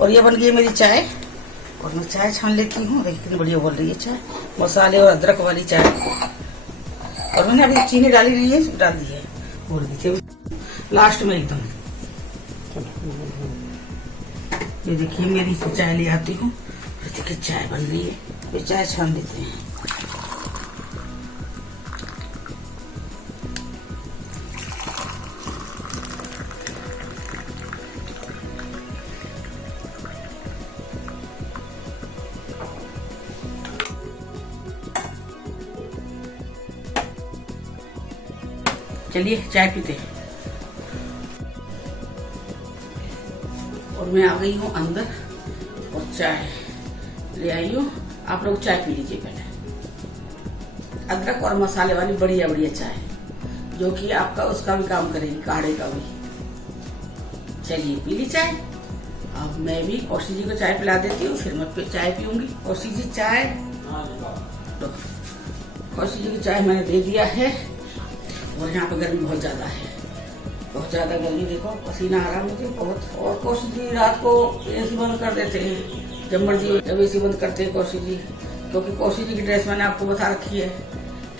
और ये बन गई है मेरी चाय। और मैं चाय छान लेती हूँ। देखिए कितनी बढ़िया बोल रही है चाय, मसाले और अदरक वाली चाय। और मैंने अभी चीनी डाली नहीं है, डाल दी है, बोल दी थी लास्ट में एकदम। ये देखिए मेरी चाय ले आती हूँ। देखिए चाय बन रही है, ये चाय छान लेते हैं। चलिए चाय पीते हैं। और मैं आ गई हूँ अंदर और चाय ले आई हूँ। आप लोग चाय पी लीजिए पहले, अदरक और मसाले वाली बढ़िया बढ़िया चाय, जो कि आपका उसका भी काम करेगी, काढ़े का भी। चलिए पी ली चाय। अब मैं भी कौशी जी को चाय पिला देती हूँ, फिर मैं चाय पीऊंगी। कौशी जी चाय, तो कौशी जी की चाय मैंने दे दिया है। और यहाँ पे गर्मी बहुत ज्यादा है, बहुत ज्यादा गर्मी। देखो पसीना आ रहा मुझे बहुत। और कौशी जी रात को एसी बंद कर देते हैं जब मर्जी, जब एसी बंद करते हैं कौशी जी। क्योंकि कौशी जी की ड्रेस मैंने आपको बता रखी है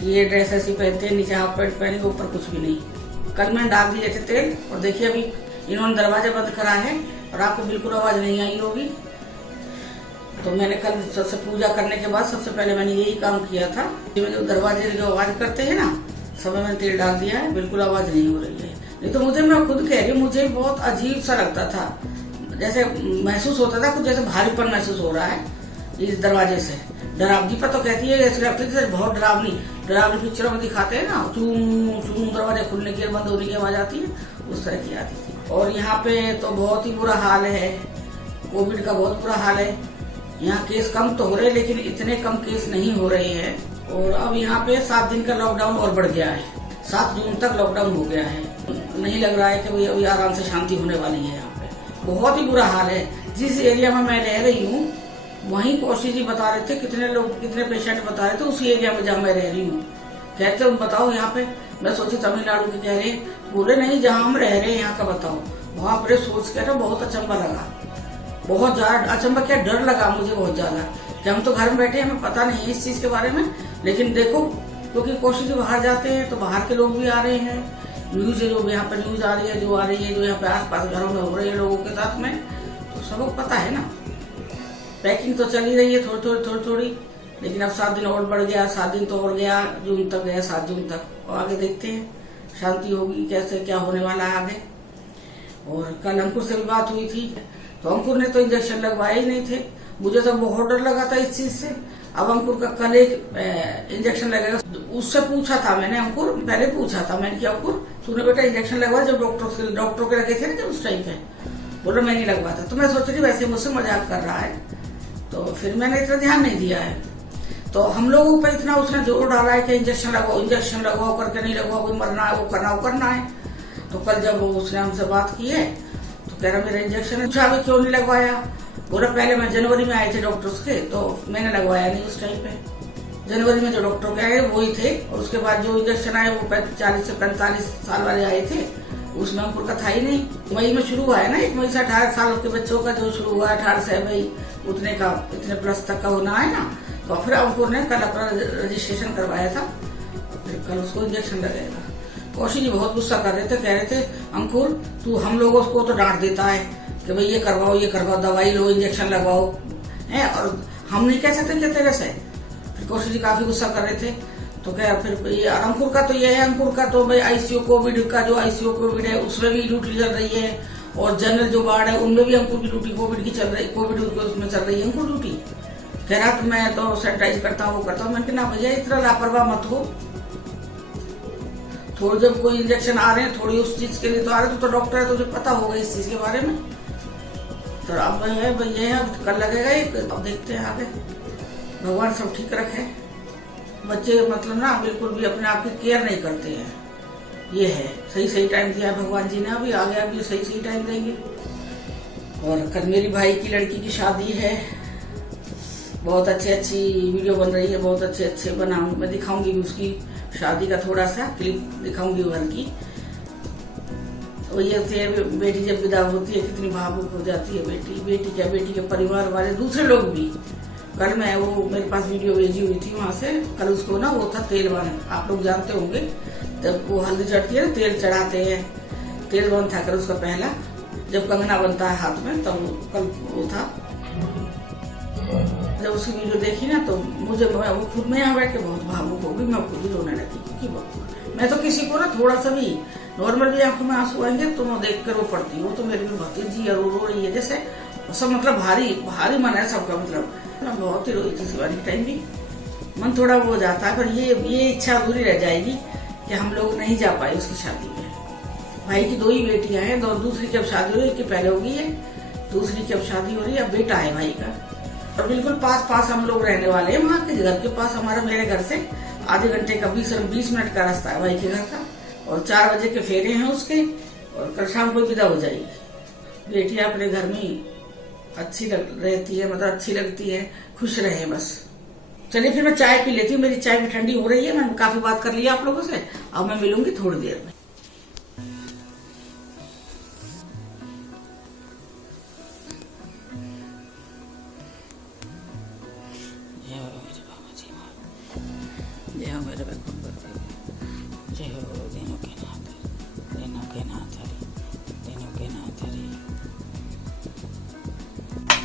कि ये ड्रेस ऐसी पहनते हैं, नीचे हाफ पैंट पहने, ऊपर कुछ भी नहीं। कल मैंने डाल दिए थे तेल। और देखिए अभी इन्होंने दरवाजा बंद करा है और आपको बिल्कुल आवाज नहीं आई होगी। तो मैंने कल सबसे पूजा करने के बाद सबसे पहले मैंने यही काम किया था। जो दरवाजे जो आवाज करते हैं ना, सब मैंने तेल डाल दिया है, बिल्कुल आवाज नहीं हो रही है। नहीं तो मुझे, मैं खुद कह रही हूँ, मुझे बहुत अजीब सा लगता था, जैसे महसूस होता था कुछ, जैसे भारीपन महसूस हो रहा है इस दरवाजे से। डरावनी पर तो कहती है, ऐसे लगती थी बहुत डरावनी पिक्चरों में दिखाते हैं ना, चूं चूं दरवाजे खुलने की बंद होने की आवाज आती है, उस तरह की आती थी। और यहाँ पे तो बहुत ही बुरा हाल है, कोविड का बहुत बुरा हाल है। यहाँ केस कम तो हो रहे, लेकिन इतने कम केस नहीं हो रहे हैं। और अब यहाँ पे 7 दिन का लॉकडाउन और बढ़ गया है, 7 जून तक लॉकडाउन हो गया है। नहीं लग रहा है कि अभी आराम से शांति होने वाली है। यहाँ पे बहुत ही बुरा हाल है। जिस एरिया में मैं रह रही हूँ, वहीं कौशी जी बता रहे थे कितने लोग, कितने पेशेंट बता रहे थे उसी एरिया में जहाँ मैं रह रही हूँ। कहते बताओ यहाँ पे, मैं सोची तमिलनाडु के कह रहे, बोले नहीं जहाँ हम रह रहे हैं यहाँ का बताओ। वहाँ पर सोच के ना बहुत अचंबा लगा, बहुत ज्यादा अचंबा, क्या डर लगा मुझे बहुत ज्यादा, कि हम तो घर में बैठे, हमें पता नहीं है इस चीज के बारे में। लेकिन देखो, क्योंकि कौशी जी बाहर जाते हैं तो बाहर के लोग भी आ रहे हैं, न्यूज जो यहाँ पे न्यूज आ रही है, जो आ रही है, जो यहाँ पे आसपास घरों में हो रही है लोगों के साथ में, तो सबको पता है ना। पैकिंग तो चल ही रही है थोड़ी थोड़ी। लेकिन अब 7 दिन और बढ़ गया, 7 दिन तो और गया, जून तक गया, 7 जून तक। और आगे देखते हैं शांति होगी कैसे, क्या होने वाला है आगे। और कल अंकुर से भी बात हुई थी, तो अंकुर ने तो इंजेक्शन लगवाए ही नहीं थे। मुझे तो बहुत डर लगा था इस चीज से। अब अंकुर का कल एक इंजेक्शन लगेगा, उससे पूछा था मैंने, अंकुर पहले पूछा था मैंने कि अंकुर तूने बेटा इंजेक्शन लगवाया जब डॉक्टर के लगे थे ना, जब उस टाइम पे बोलो मैं नहीं लगवाता। तो मैं सोच रही वैसे मुझसे मजाक कर रहा है, तो फिर मैंने इतना ध्यान नहीं दिया है। तो हम लोगों पर इतना उसने जोर डाला है कि इंजेक्शन लगवाओ करके नहीं लगवाओ, कोई मरना है, वो करना है। तो कल जब उसने हमसे बात की है तो कह रहा मेरा इंजेक्शन है। पूछा क्यों नहीं लगवाया, बोला पहले मैं जनवरी में आए थे डॉक्टर्स के, तो मैंने लगवाया नहीं उस टाइम पे। जनवरी में जो डॉक्टर के आए वही थे, और उसके बाद जो इंजेक्शन आए वो 40 से 45 साल वाले आए थे, उसमें अंकुर का था ही नहीं। मई में शुरू हुआ है ना, 1 मई से 18 साल के बच्चों का जो शुरू हुआ है, 18 से भाई उतने का, इतने प्लस तक का होना है ना। तो फिर अंकुर ने कल अपना रजिस्ट्रेशन करवाया था, फिर कल उसको इंजेक्शन लगेगा। कौशी जी बहुत गुस्सा कर रहे थे, कह रहे थे अंकुर तू हम लोगों को तो डांट देता है कि भाई ये करवाओ, दवाई लो, इंजेक्शन लगाओ है, और हम नहीं कह सकते क्या तेरे से। फिर कौशी जी काफी गुस्सा कर रहे थे। तो क्या फिर ये अंकुर का तो ये है, अंकुर का तो भाई आईसीयू कोविड का, जो आईसीयू कोविड है उसमें भी ड्यूटी चल रही है, और जनरल जो वार्ड है उनमें भी अंकुर की ड्यूटी कोविड की चल रही, कोविड उसमें चल रही है अंकुर ड्यूटी। कह रहा तो मैं तो सैनिटाइज करता हूँ, वो करता हूँ। मैंने कहा ना भैया इतना लापरवाह मत हो। थोड़ी जब कोई इंजेक्शन आ रहे हैं, थोड़ी उस चीज के लिए तो आ रहे, तो डॉक्टर है, तुझे पता होगा इस चीज के बारे में। तो अब ये है, कल लगेगा एक, अब देखते हैं आगे। भगवान सब ठीक रखे। बच्चे मतलब ना बिल्कुल भी अपने आप की केयर नहीं करते हैं। ये है, सही टाइम दिया है भगवान जी ने, अभी आगे अभी सही टाइम देंगे। और कल मेरी भाई की लड़की की शादी है, बहुत अच्छी वीडियो बन रही है, बहुत अच्छे बनाऊंगी, मैं दिखाऊंगी भी उसकी शादी का थोड़ा सा क्लिप दिखाऊंगी घर की। वो ये होती है, बेटी जब विदा होती है कितनी भावुक हो जाती है बेटी। बेटी क्या, बेटी के परिवार वाले दूसरे लोग भी। कल मैं वो मेरे पास वीडियो भेजी हुई थी वहां से, कल उसको ना वो था तेल बन, आप लोग जानते होंगे जब वो हल्दी चढ़ती है ना तेल चढ़ाते हैं, तेल बन था कल उसका पहला, जब कंगना बनता है हाथ में तब कल वो था। जब उसकी वीडियो देखी ना तो मुझे वो खुद में यहाँ बैठ के बहुत भावुक हो गई, मैं खुद ही रोने लगी। क्योंकि मैं तो किसी को ना थोड़ा सा भी नॉर्मल भी आंखों में आंसू आएंगे तो मैं देख कर वो पड़ती हूँ। तो मेरी भी भतीजी है, रो रही है जैसे सब, मतलब भारी भारी मन है सबका, मतलब मैं बहुत ही रोई थी शिवानी के टाइम भी। मन थोड़ा वो हो जाता है, पर ये इच्छा अधूरी रह जाएगी कि हम लोग नहीं जा पाए उसकी शादी में। भाई की 2 ही बेटियां हैं, दूसरी की अब शादी हो रही है, पहले हो गई है, दूसरी की अब शादी हो रही है, अब बेटा है भाई का। और बिल्कुल पास पास हम लोग रहने वाले हैं, वहाँ के घर के पास हमारा, मेरे घर से आधे घंटे का 20 मिनट का रास्ता है भाई के घर का, और 4 बजे के फेरे हैं उसके, और कल शाम को विदा हो जाएगी। बेटियां अपने घर में अच्छी रहती है, मतलब अच्छी लगती है, खुश रहे बस। चलिए फिर मैं चाय पी लेती हूँ, मेरी चाय भी ठंडी हो रही है, मैंने काफी बात कर ली आप लोगों से, अब मैं मिलूंगी थोड़ी देर में।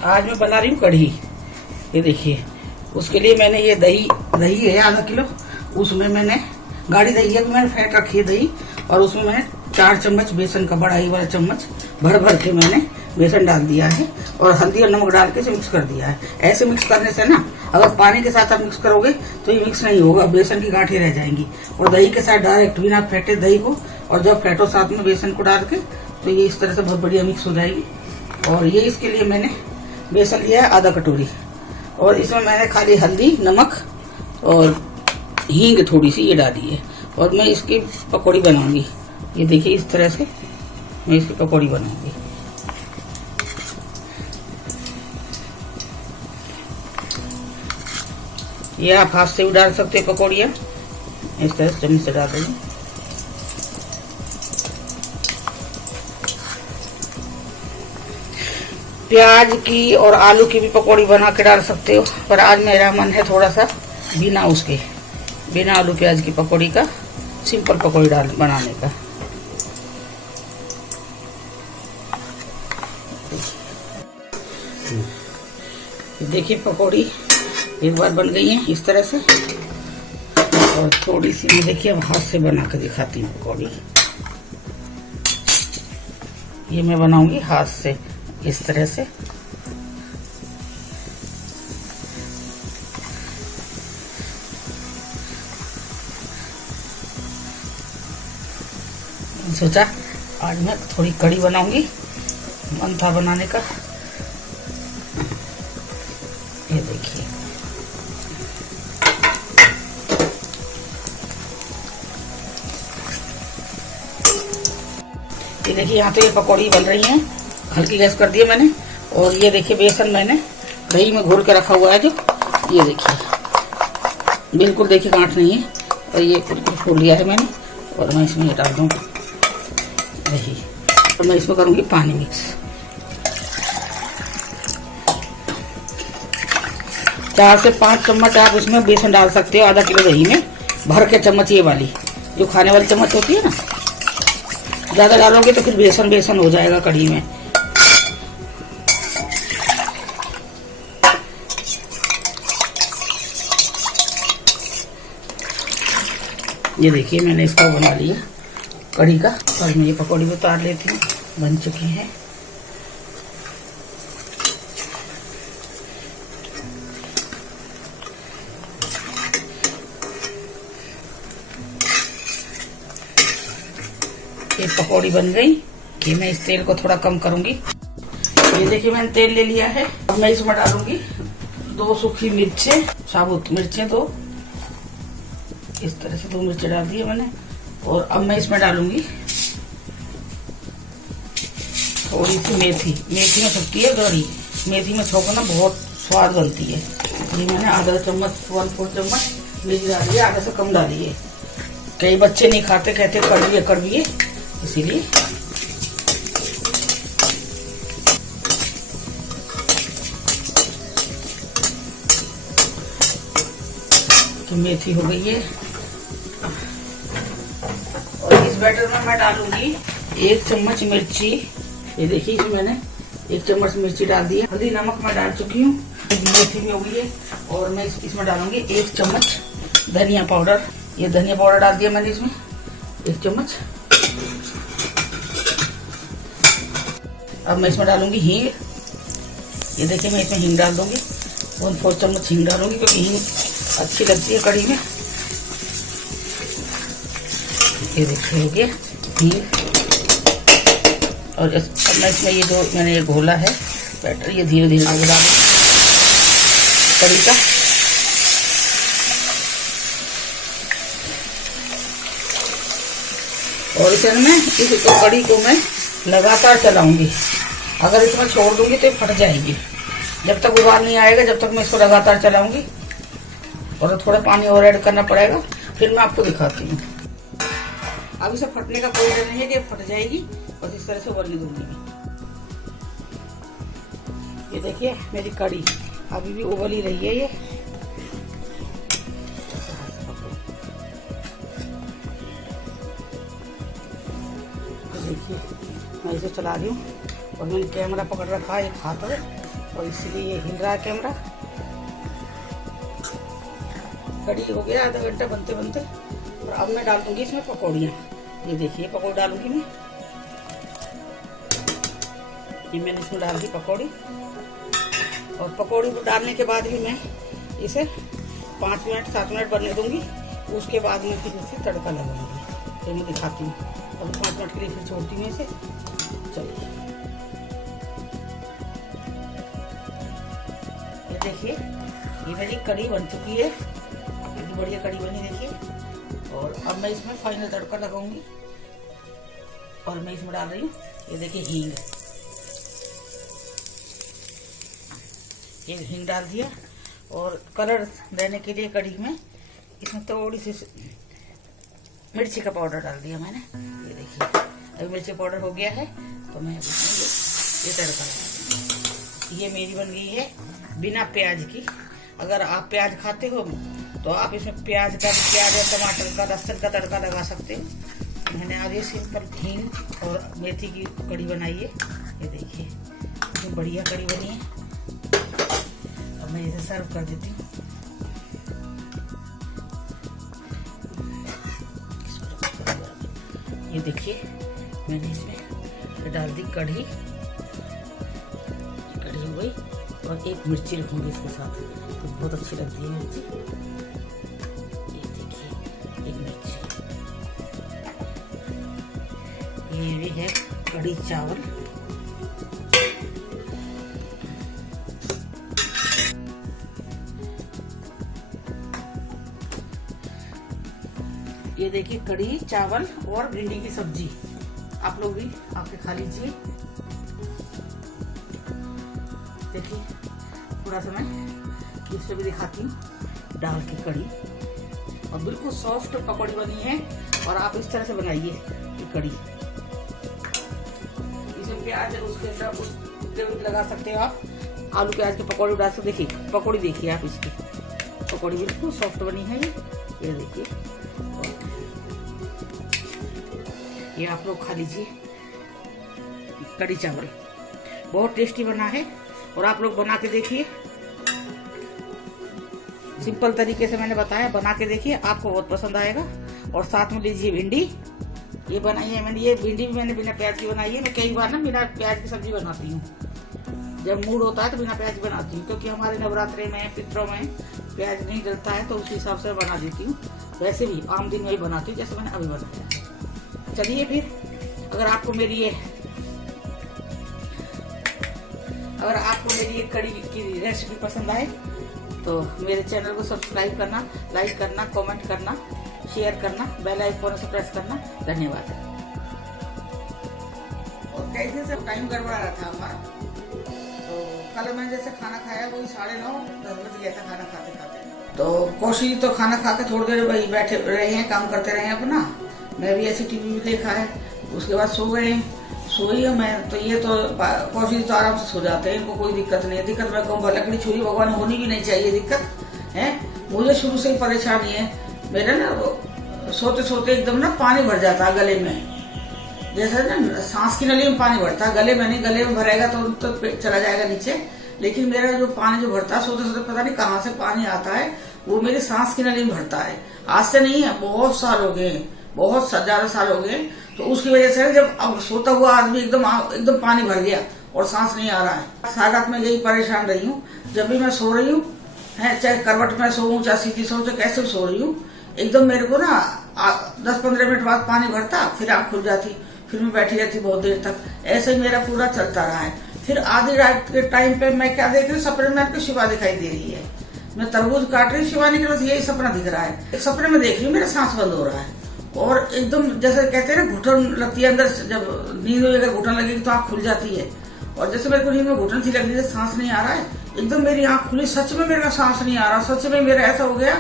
आज मैं बना रही हूँ कढ़ी। ये देखिए, उसके लिए मैंने ये दही है आधा किलो, उसमें मैंने गाढ़ी दही है, मैंने फेंट रखी है दही, और उसमें मैंने 4 चम्मच बेसन का, बड़ा ही वाला चम्मच भर के मैंने बेसन डाल दिया है, और हल्दी और नमक डाल के इसे मिक्स कर दिया है। ऐसे मिक्स करने से ना, अगर पानी के साथ आप मिक्स करोगे तो ये मिक्स नहीं होगा, बेसन की गांठें रह जाएंगी। और दही के साथ डायरेक्ट बिना फेंटे दही को, और जब फेंटो साथ में बेसन को डाल के, तो ये इस तरह से बहुत बढ़िया मिक्स हो जाएगी। और ये इसके लिए मैंने बेसन लिया है आधा कटोरी, और इसमें मैंने खाली हल्दी, नमक और हींग थोड़ी सी ये डाली है, और मैं इसकी पकौड़ी बनाऊंगी। ये देखिए इस तरह से मैं इसकी पकौड़ी बनाऊंगी। ये आप हाथ से भी डाल सकते हो पकौड़ियाँ, इस तरह से चम्मच से डाल देंगे। प्याज की और आलू की भी पकौड़ी बना के डाल सकते हो, पर आज मेरा मन है थोड़ा सा बिना आलू प्याज की पकौड़ी का, सिंपल पकौड़ी बनाने का। देखिए पकौड़ी एक बार बन गई है इस तरह से, और थोड़ी सी मैं देखिए अब हाथ से बना कर दिखाती हूँ पकौड़ी। ये मैं बनाऊंगी हाथ से इस तरह से। सोचा आज मैं थोड़ी कढ़ी बनाऊंगी, मन था बनाने का। ये देखिए यहाँ तो ये पकौड़ी बन रही है, हल्की गैस कर दी है मैंने। और ये देखिए बेसन मैंने दही में घोल के रखा हुआ है, जो ये देखिए बिल्कुल देखिए गांठ नहीं है, और ये बिल्कुल खोल लिया है मैंने। और मैं इसमें डाल दूँ दही, और मैं इसमें करूँगी पानी मिक्स। 4 से 5 चम्मच आप इसमें बेसन डाल सकते हो, आधा किलो दही में भर के चम्मच, ये वाली जो खाने वाली चम्मच होती है ना। ज्यादा डालोगे तो फिर बेसन हो जाएगा कढ़ी में। ये देखिए मैंने इसका बना लिया कढ़ी का, और मैं ये पकौड़ी उतार लेती हूँ, बन चुकी है। ये पकौड़ी बन गई। ये मैं इस तेल को थोड़ा कम करूंगी। ये देखिए मैंने तेल ले लिया है, अब मैं इसमें डालूंगी 2 सूखी मिर्चें, साबुत मिर्चें 2, इस तरह से 2 मिर्चें डाल दी है मैंने। और अब मैं इसमें डालूंगी थोड़ी सी मेथी में सकती है गरी, मेथी में छोंकना बहुत स्वाद बनती है। ये मैंने आधा चम्मच 1/4 चम्मच मेथी डाली है, आधा से कम डाली है। कई बच्चे नहीं खाते, कहते कड़वी है, इसीलिए देखिए मेथी हो गई है। और इस बैटर में मैं डालूंगी 1 चम्मच मिर्ची। ये देखिए इसमें मैंने 1 चम्मच मिर्ची डाल दी है। हल्दी नमक मैं डाल चुकी हूँ। मेथी भी हो गई है। और मैं इसमें डालूंगी 1 चम्मच धनिया पाउडर। ये धनिया पाउडर डाल दिया मैंने इसमें 1 चम्मच। अब मैं इसमें डालूंगी हींग। ये देखिए मैं इसमें हींग डाल दूंगी 1/4 चम्मच हींग डालूंगी, क्योंकि हींग अच्छी लगती है कढ़ी में। ये देखिए हो गया हींग। और अब मैं इसमें ये जो मैंने ये घोला है बैटर, ये धीरे धीरे डालूंगा कढ़ी का। और इसमें इस कढ़ी को मैं लगातार चलाऊंगी। अगर इसमें छोड़ दूंगी तो फट जाएगी। जब तक उबाल नहीं आएगा जब तक मैं इसको लगातार चलाऊंगी। और थोड़ा पानी और ऐड करना पड़ेगा, फिर मैं आपको दिखाती हूँ। अब इसे फटने का कोई डर नहीं है कि फट जाएगी। बस इस तरह से उबलने दूंगी मैं। ये देखिए मेरी कढ़ी अभी भी उबल ही रही है। ये देखिए मैं इसे चला रही हूँ। और मैंने कैमरा पकड़ रखा है एक हाथ में, और इसलिए ये हिल रहा है कैमरा। कढ़ी हो गया आधा घंटा बनते बनते। और अब मैं डाल दूंगी इसमें पकौड़ियाँ। ये देखिए पकौड़ी डालूंगी मैं। ये मैंने इसमें डाल दी पकौड़ी। और पकौड़ी को डालने के बाद भी मैं इसे 5 मिनट 7 मिनट बनने दूंगी। उसके बाद में फिर इसे तड़का लगाऊंगी। तो मैं दिखाती हूँ। और 5 मिनट के लिए फिर छोड़ती हूँ इसे। चलिए ये देखिए ये मेरी कढ़ी बन चुकी है। कितनी बढ़िया कढ़ी बनी देखिए। और अब मैं इसमें फाइनल तड़का लगाऊंगी। और मैं इसमें डाल रही हूँ ये देखिए हींग। ये हींग डाल दिया। और कलर देने के लिए कढ़ी में इसमें थोड़ी सी मिर्ची का पाउडर डाल दिया मैंने। ये देखिए अभी मिर्ची पाउडर हो गया है। तो मैं इसमें ये तड़का लगा। ये मेरी बन गई है बिना प्याज की। अगर आप प्याज खाते हो तो आप इसमें प्याज या टमाटर का लहसुन का तड़का लगा सकते हो। मैंने आज ये सिंपल हींग और मेथी की कढ़ी बनाई है। ये देखिए कितनी बढ़िया कढ़ी बनी है। अब मैं इसे सर्व कर देती हूँ। ये देखिए मैंने इसमें डाल दी कढ़ी। कढ़ी हो गई। और एक मिर्ची रखूंगी इसके साथ, तो बहुत अच्छी लगती है मिर्ची। ये देखिए एक मिर्ची। ये भी है कढ़ी चावल। ये देखिए कढ़ी चावल और भिंडी की सब्जी। आप लोग भी आके खा लीजिए। देखिए थोड़ा सा मैं इसमें भी दिखाती हूँ डाल के कढ़ी। और बिल्कुल सॉफ्ट पकौड़ी बनी है। और आप इस तरह से बनाइए ये कढ़ी। इसमें प्याज उसके अंदर लगा सकते हो आप। आलू प्याज के पकौड़े डाल सकते। देखिए पकौड़ी देखिए आप इसकी। पकौड़ी बिल्कुल सॉफ्ट बनी है ये देखिए। ये आप लोग खा लीजिए कढ़ी चावल। बहुत टेस्टी बना है। और आप लोग बना के देखिए। सिंपल तरीके से मैंने बताया, बना के देखिए आपको बहुत पसंद आएगा। और साथ में लीजिए भिंडी। ये बनाई है मैंने। ये भिंडी भी मैंने बिना प्याज की बनाई है। मैं कई बार ना बिना प्याज की सब्जी बनाती हूँ। जब मूड होता है तो बिना प्याज बनाती हूँ, क्योंकि हमारे नवरात्रे में पितरों में प्याज नहीं डलता है, तो उस हिसाब से बना देती हूँ। वैसे भी आम दिन में ही बनाती हूँ जैसे मैंने अभी बनाया। चलिए फिर अगर आपको मेरी ये कढ़ी की रेसिपी पसंद आए तो मेरे चैनल को सब्सक्राइब करना, लाइक करना, कमेंट करना, शेयर करना, बेल आइकन से प्रेस करना। धन्यवाद। और कैसे से टाइम गड़बड़ा रहा था हमारा। तो कल मैंने जैसे खाना खाया वही 9:30-10 बज गया था खाना खाते खाते। तो कोशिश तो खाना खा के थोड़ी देर वही बैठे रहे हैं, काम करते रहे अपना। मैं भी ऐसी टीवी भी देखा है। उसके बाद सो गए। सोई है मैं तो। ये तो कोशिश तो आराम से सो जाते हैं, इनको कोई दिक्कत नहीं है। दिक्कत मैं कहूँ लकड़ी छुरी भगवान होनी भी नहीं चाहिए दिक्कत है। मुझे शुरू से ही परेशानी है। मेरा ना सोते सोते एकदम ना पानी भर जाता है गले में, जैसा ना सांस की नली में पानी भरता है, गले में नहीं। गले में भरेगा तो पेट चला जाएगा नीचे, लेकिन मेरा जो पानी जो भरता है सोते सोते पता नहीं कहाँ से पानी आता है, वो मेरी सांस की नली में भरता है। आज से नहीं है, बहुत साल हो गए, बहुत ज्यादा साल हो गए। तो उसकी वजह से जब अब सोता हुआ आदमी एकदम पानी भर गया और सांस नहीं आ रहा है। सारी रात में यही परेशान रही हूँ। जब भी मैं सो रही हूँ, चाहे करवट में सोऊं चाहे सीधी सोऊं चाहे कैसे सो रही हूँ, एकदम मेरे को ना 10-15 मिनट बाद पानी भरता, फिर आँख खुल जाती, फिर मैं बैठी रहती बहुत देर तक। ऐसे ही मेरा पूरा चलता रहा है। फिर आधी रात के टाइम पे मैं क्या देख रही हूँ, सपने में आपको शिवा दिखाई दे रही है। मैं तरबूज काट रही हूँ, शिवा निकल रही, यही सपना दिख रहा है। एक सपने में देख रही हूँ मेरा सांस बंद हो रहा है और एकदम जैसे कहते हैं ना घुटन लगती है अंदर, जब नींद में अगर घुटन लगेगी तो आँख खुल जाती है। और जैसे मेरे को नींद में घुटन सी लग रही है, सांस नहीं आ रहा है, एकदम मेरी आँख खुली, सच में मेरा सांस नहीं आ रहा, सच में मेरा ऐसा हो गया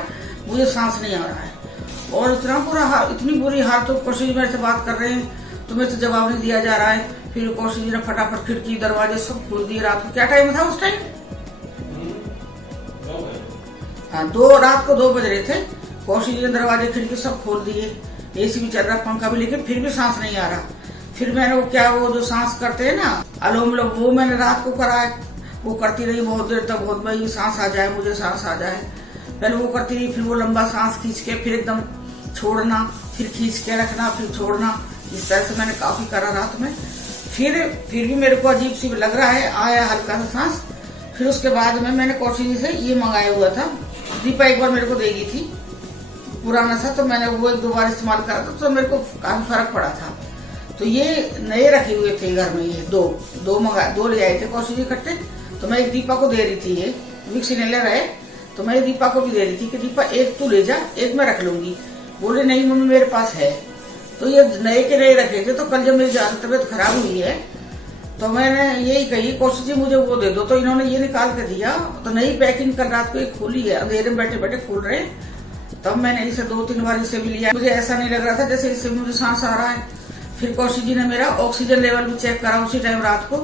मुझे सांस नहीं आ रहा है। और इतना बुरा हाल, इतनी बुरी हाल। तो कौशिक जी मेरे से बात कर रहे हैं तो मेरे से जवाब नहीं दिया जा रहा है। फिर कौशिक जी ने फटाफट खिड़की दरवाजे सब खोल दिए। रात को क्या टाइम था उस टाइम? हाँ, रात को 2 बज रहे थे। कौशिक जी ने दरवाजे खिड़की सब खोल दिए, एसी भी चल रहा, पंखा भी, लेकिन फिर भी सांस नहीं आ रहा। फिर मैंने वो जो सांस करते हैं ना अलोम विलोम, वो मैंने रात को करा है। वो करती रही बहुत देर तक, बहुत भाई सांस आ जाए, मुझे सांस आ जाए। पहले वो करती रही, फिर वो लंबा सांस खींच के फिर एकदम छोड़ना, फिर खींच के रखना, फिर छोड़ना। इस तरह से मैंने काफी करा रात में। फिर भी मेरे को अजीब सी लग रहा है, आया हल्का सा सांस। फिर उसके बाद में मैंने कौशिक जी से ये मंगाया हुआ था, दीपा एक बार मेरे को देगी थी, पुराना सा, तो मैंने वो 1-2 बार इस्तेमाल करा था, तो मेरे को काफी फर्क पड़ा था। तो ये नए रखे हुए थे घर में, ये दो ले आए थे कौशिक जी इकट्ठे। तो मैं एक दीपा को दे रही थी, ये विक्स इनहेलर है, तो मैं दीपा को भी दे रही थी कि दीपा एक तू ले जा, एक मैं रख लूंगी। बोले नहीं मम्मी मेरे पास है। तो ये नए के नए रखे थे। तो कल जब मेरी तबीयत खराब हुई है तो मैंने यही कही कौशिक जी मुझे वो दे दो, तो इन्होंने ये निकाल के दिया। तो नई पैकिंग कल रात को खोली है, अंधेरे में बैठे बैठे खोल रहे। तब मैंने इसे 2-3 बार इसे भी लिया, मुझे ऐसा नहीं लग रहा था जैसे इससे मुझे सांस आ रहा है। फिर कौशिक जी ने मेरा ऑक्सीजन लेवल भी चेक करा उसी टाइम रात को,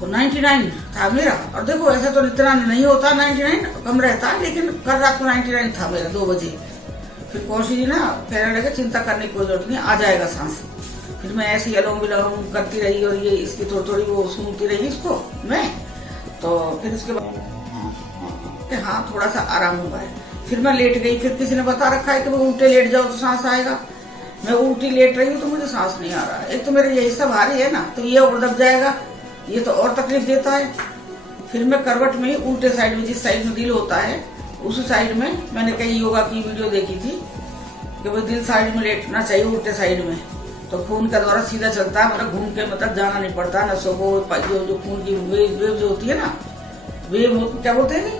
तो 99 था मेरा। और देखो ऐसा तो इतना नहीं होता, 99 कम रहता है, लेकिन कल रात को 99 था मेरा 2 बजे। फिर कौशिक जी ना कहने लगे चिंता करने की कोई जरूरत नहीं, आ जाएगा सांस। फिर मैं ऐसे ही अलोम विलोम करती रही और ये इसकी थोड़ी वो सुनती रही इसको मैं। तो फिर उसके बाद हाँ थोड़ा सा आराम हुआ है। फिर मैं लेट गई। फिर किसी ने बता रखा है कि वो उल्टे लेट जाओ तो सांस आएगा। मैं उल्टी लेट रही हूँ तो मुझे सांस नहीं आ रहा। एक तो मेरा ये हिस्सा भारी है ना, तो ये और दब जाएगा, ये तो और तकलीफ देता है। फिर मैं करवट में ही उल्टे साइड में, जिस साइड में दिल होता है उसी साइड में, मैंने कहीं योगा की वीडियो देखी थी कि वो दिल साइड में लेटना चाहिए उल्टे साइड में, तो खून का दौरा सीधा चलता है, मतलब घूम के मतलब जाना नहीं पड़ता नसों को। जो खून की वेव जो होती है ना, वेव क्या बोलते हैं,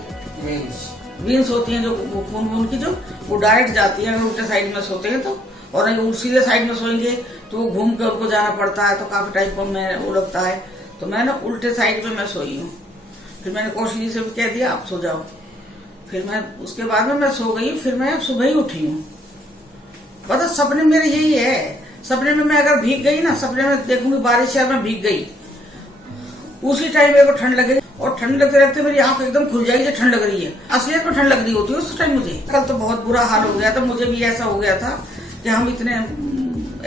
वेन्स होती हैं जो खून की, जो वो डायरेक्ट जाती है अगर उल्टे साइड में सोते हैं तो। और नहीं सीधे साइड में सोएंगे तो वो घूम के उनको जाना पड़ता है, तो काफी टाइम पर मैं वो लगता है। तो मैं ना उल्टे साइड में मैं सोई हूँ। फिर मैंने कौशिक जी से भी कह दिया आप सो जाओ। फिर मैं उसके बाद में मैं सो गई। फिर मैं सुबह ही उठी हूँ। पता सपने मेरे यही है, सपने में मैं अगर भीग गई ना, सपने में देखूंगी बारिश है मैं भीग गई, उसी टाइम मेरे को ठंड लगेगी और ठंड लगते रहते मेरी आंख एकदम खुल जाएगी जो ठंड लग रही है। असलियत में ठंड लग रही होती है उस टाइम मुझे। कल तो बहुत बुरा हाल हो गया था, मुझे भी ऐसा हो गया था कि हम इतने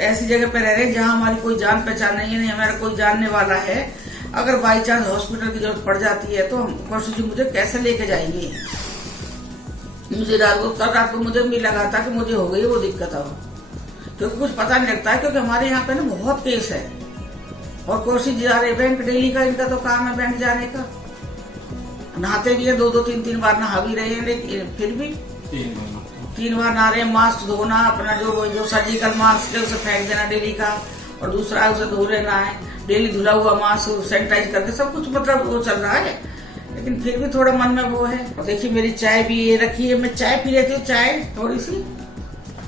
ऐसी जगह पे रह रहे जहाँ हमारी कोई जान पहचान नहीं है, नहीं हमारा कोई जानने वाला है। अगर बाई चांस हॉस्पिटल की जरूरत पड़ जाती है तो कौशिक जी मुझे कैसे लेके जाएंगे। मुझे रात को मुझे भी लगा था कि मुझे हो गई वो दिक्कत हो, क्योंकि कुछ पता नहीं लगता है, क्योंकि हमारे यहाँ पे ना बहुत केस है। और कौशिक जी जा रहे बैंक डेली का, इनका तो काम है बैंक जाने का। नहाते भी है 2-2, 3-3 बार नहा भी रहे हैं, लेकिन फिर भी 3 बार नहा रहे हैं। मास्क धोना, अपना जो सर्जिकल मास्क है उसे फेंक देना डेली का, और दूसरा उसे धो लेना है डेली, धुला हुआ मास्क सैनिटाइज करके, सब कुछ मतलब वो चल रहा है। लेकिन फिर भी थोड़ा मन में वो है। और देखिए मेरी चाय भी ये रखी है, मैं चाय पी लेती हूँ, चाय थोड़ी सी।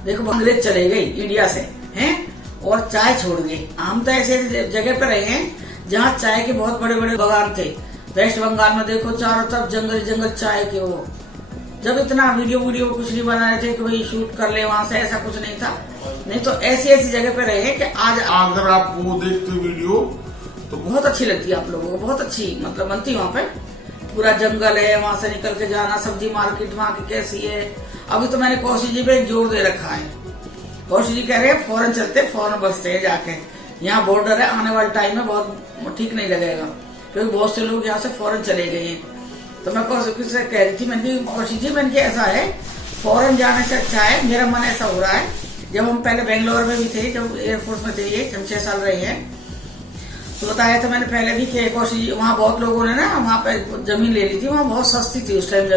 देखो अंग्रेज चले गए इंडिया से हैं और चाय छोड़ गए। हम तो ऐसे जगह पर रहे हैं जहाँ चाय के बहुत बड़े बड़े बागान थे। वेस्ट बंगाल में देखो चारों तरफ जंगल जंगल चाय के। वो जब इतना वीडियो कुछ नहीं बना रहे थे कि भाई शूट कर ले वहां से, ऐसा कुछ नहीं था। नहीं तो ऐसी जगह पे रहे कि आज अगर आप वो देखते वीडियो तो बहुत अच्छी लगती है आप लोगों को, बहुत अच्छी मतलब बनती वहाँ पे। पूरा जंगल है, वहां से निकल के जाना, सब्जी मार्केट वहां की कैसी है। अभी तो मैंने कौशिक जी पे एक जोर दे रखा है। कौशिक जी कह रहे हैं फौरन चलते, फौरन बसते हैं जाके, यहाँ बॉर्डर है, आने वाले टाइम में बहुत ठीक नहीं लगेगा, क्योंकि बहुत से लोग यहाँ से फौरन चले गए हैं। तो मैं कौशिक से कह रही थी, मैंने कौशिक जी मैंने ऐसा है, फौरन जाने से अच्छा है, मेरा मन ऐसा हो रहा है। जब हम पहले बेंगलोर में भी थे, जब एयरफोर्स में थे, ये हम 6 साल रहे हैं, तो बताया था मैंने पहले भी कि कौशिक जी वहाँ बहुत लोगों ने ना वहाँ पे जमीन ले ली थी, वहाँ बहुत सस्ती थी उस टाइम,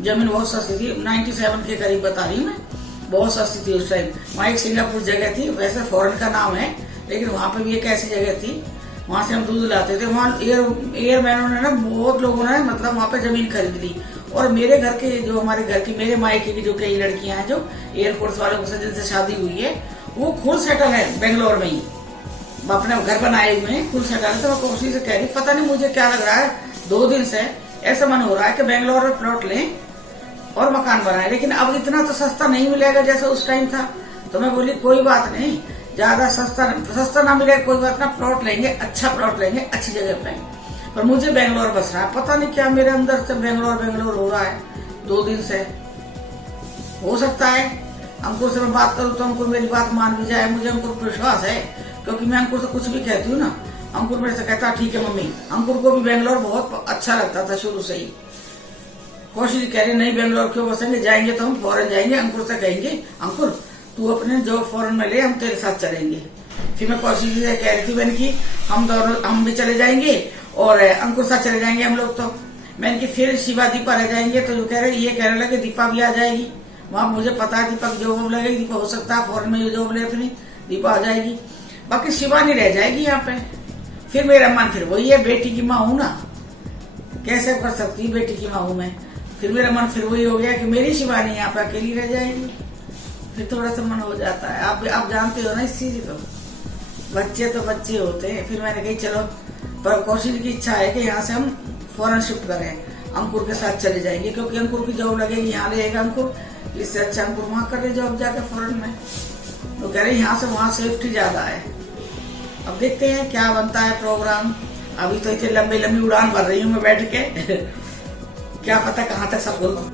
जमीन बहुत सस्ती थी, 97 के करीब बता रही हूँ मैं, बहुत सस्ती थी उस टाइम। वहाँ एक सिंगापुर जगह थी, वैसे फॉरेन का नाम है, लेकिन वहाँ पे भी एक ऐसी जगह थी, वहां से हम दूध लाते थे। वहाँ एयरमैनों ने ना, बहुत लोगों ने मतलब वहाँ पे जमीन खरीद ली। और मेरे घर के जो हमारे घर की, मेरे मायके की जो कई लड़कियां हैं जो एयरफोर्स वालों से जिनसे शादी हुई है, वो खुद सेटल है बेंगलोर में ही, अपने घर बनाए हुए हैं, खुद सेटल है। तो मैं कौशिक से कह रही, पता नहीं मुझे क्या लग रहा है, 2 दिन से ऐसा मन हो रहा है कि बेंगलोर में प्लॉट लें और मकान बनाए, लेकिन अब इतना तो सस्ता नहीं मिलेगा जैसे उस टाइम था। तो मैं बोली कोई बात नहीं, ज्यादा सस्ता ना मिलेगा कोई बात ना, प्लॉट लेंगे, अच्छा प्लॉट लेंगे अच्छी जगह पे। पर मुझे बेंगलोर बस रहा है, पता नहीं क्या मेरे अंदर से बेंगलोर हो रहा है 2 दिन से। हो सकता है अंकुर से मैं बात करूँ तो अंकुर मेरी बात मान भी जाए, मुझे अंकुर पर विश्वास है, क्योंकि मैं अंकुर से कुछ भी कहती हूँ ना, अंकुर मेरे से कहता ठीक है मम्मी। अंकुर को भी बेंगलोर बहुत अच्छा लगता था शुरू से ही। कौशिक कह रहे नहीं बेंगलोर क्यों बसेंगे, जाएंगे तो हम फॉरेन जाएंगे। अंकुर से कहेंगे अंकुर तू अपने जॉब फॉरेन में ले, हम तेरे साथ चलेंगे। फिर मैं कौशिक जी से कह रही थी मैंने कि हम भी चले जाएंगे और अंकुर साथ चले जाएंगे हम लोग। तो मैंने कि फिर शिवा दीपा रह जाएंगे, तो जो ये कहने लगे दीपा भी आ जाएगी। वहां मुझे पता है दीपा की जॉब लगेगी, दीपा हो सकता है फॉरेन में जॉब ले अपनी, दीपा आ जाएगी, बाकी शिवा नहीं रह जाएगी यहाँ पे। फिर मेरा मन फिर वही है, बेटी की माँ हूं ना, कैसे कर सकती बेटी की माँ हूं मैं। फिर मेरा मन फिर वही हो गया कि मेरी शिवानी यहाँ पे अकेली रह जाएगी। फिर थोड़ा सा मन हो जाता है, आप जानते हो ना इस चीज को, बच्चे तो बच्चे होते हैं। फिर मैंने कही चलो, पर कौशिक की इच्छा है कि यहाँ से हम फौरन शिफ्ट करें, अंकुर के साथ चले जाएंगे, क्योंकि अंकुर की जॉब लगेगी, यहाँ रहेगा अंकुर, इससे अच्छा अंकुर वहां कर ले जॉब जाके फौरन में। तो कह रहे यहाँ से वहां सेफ्टी ज्यादा है। अब देखते हैं क्या बनता है प्रोग्राम। अभी तो इतनी लंबी उड़ान भर रही हूँ मैं बैठ के क्या पता कहाँ तक सफल हो।